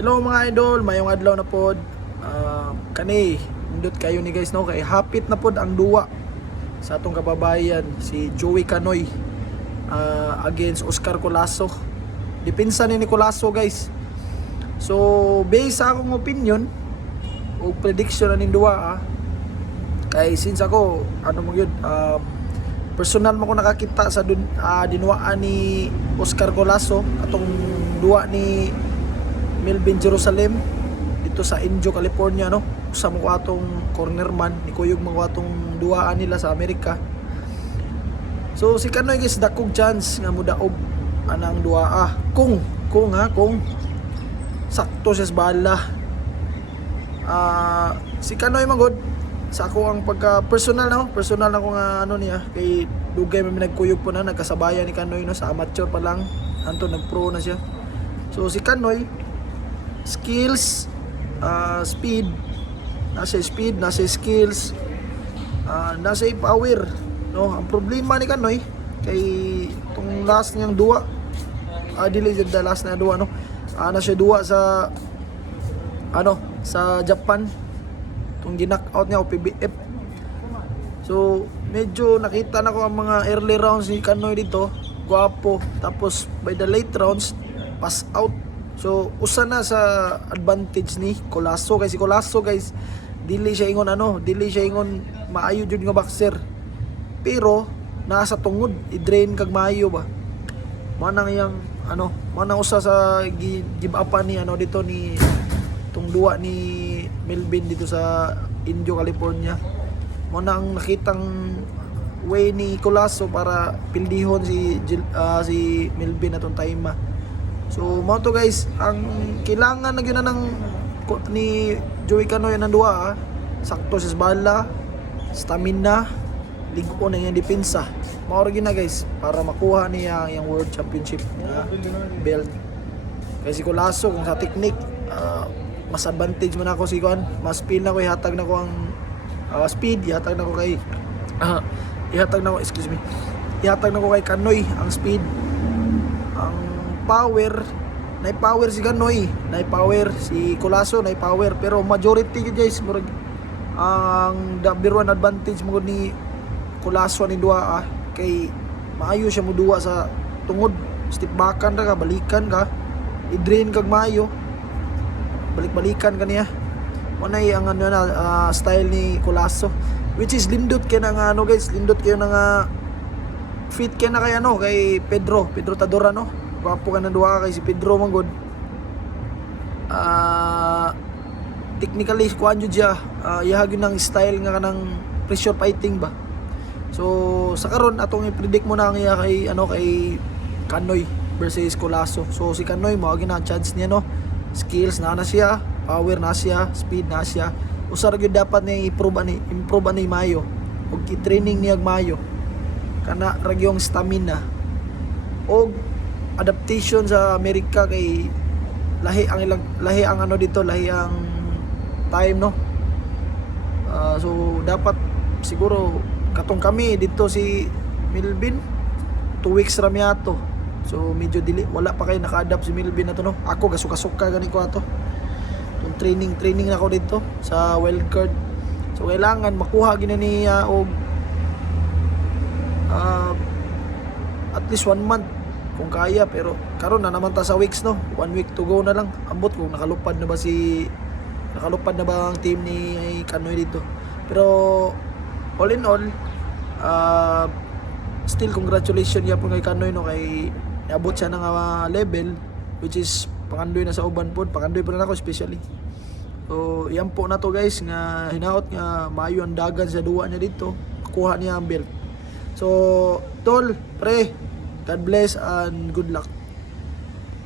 Hello mga idol, mayong adlaw na pod. Kani nindot kayo ni guys no kay hapit na pod ang duwa sa atong kababayan si Joey Canoy against Oscar Colasso. Depensa ni Colasso guys. So based sa akong opinion o prediction na ning duwa kay since ako ano mo yun personal mo ko nakakita sa dinwaan ni Oscar Colasso atong duwa ni Melvin Jerusalem dito sa Indio, California no. Usa mo ko atong cornerman ni kuyog mo atong duaan nila sa Amerika. So si Canoy guys dakog chance nga mudaog anang duaa kung sakto siya sa bala. Si Canoy magod sa ako ang pagka personal ako nga ano niya kay dugay may nagkuyog po na nagkasabayan ni Canoy no sa amateur pa lang anto nagpro na siya. So si Canoy skills, speed, nasa skills, nasa power no. Ang problema ni Canoy kay tong last niyang duwa dili jud the last na duwa no, nasa duwa sa ano sa Japan tong ginak out niya o PBF. So medyo nakita na ko ang mga early rounds ni Canoy dito, guwapo, tapos by the late rounds pass out. So usa na sa advantage ni Colasso kay si Colasso guys dili siya ingon maayo jud nga boxer, pero nasa tungod i-drain kag maayo ba manang yang manang usa sa give up ni dito ni tung duwa ni Melvin dito sa Indio, California. Manang nakitang way ni Colasso para pildihon si Melvin atong time. So mo to guys, ang kailangan na gyud ni Joey Canoy ng duwa sakto sa bala, stamina, ligo na yung depensa. Mao ra gyud na guys para makuha niya yung World Championship belt. Kasi si Colasso kung sa technique mas advantage man ako si Kuan, mas feel na ko ihatag na ko ang speed, ihatag na ko kay Canoy ang speed, ang power, na power si Canoy, na power si Colasso, na power, pero majority guys murag ang number one advantage mo ni Colasso ni duwa kay maayo siya mo duwa sa tungod, step backan ka, balikan ka, i-drain kag maayo, balik-balikan kaniya. Manay ang style ni Colasso, which is lindot kay na nga guys, lindot kayo na fit kay na kay kay Pedro Tadora no. Gwapo ka na duwa kay si Pedro manggod. Technically kuan jud siya, ihag yun ng style nga kanang pressure fighting ba. So sa karon atong i-predict mo na nga kay Canoy versus Colasso. So si Canoy mao gina chance niya no. Skills na siya, power na siya, speed na siya. Usar gyud dapat niya improve ani mayo. Og i-training niya mayo. Kana ra gyung stamina. Og adaptation sa Amerika kay lahi ang time no. So dapat siguro katong kami dito si Melvin 2 weeks ra miya to. So medyo dili wala pa kay naka-adapt si Melvin na to no. Ako gasuk-gasuk gani ko ato. Tong training na ako dito sa wild card. So kailangan makuha gina niya og at least 1 month kung kaya, pero karon na naman ta sa weeks no, 1 week to go na lang. Ambot kung nakalupad na ba ang team ni Canoy dito. Pero all in all still congratulations ya po kay Canoy no, kay niabot siya ng level which is pangandoy na sa uban pod, pangandoy pa na ako especially. So yan po na to guys nga hinaot nga maayo ang dagan sa duwa niya dito, kuha niya ang belt. So tol, pre, God bless and good luck.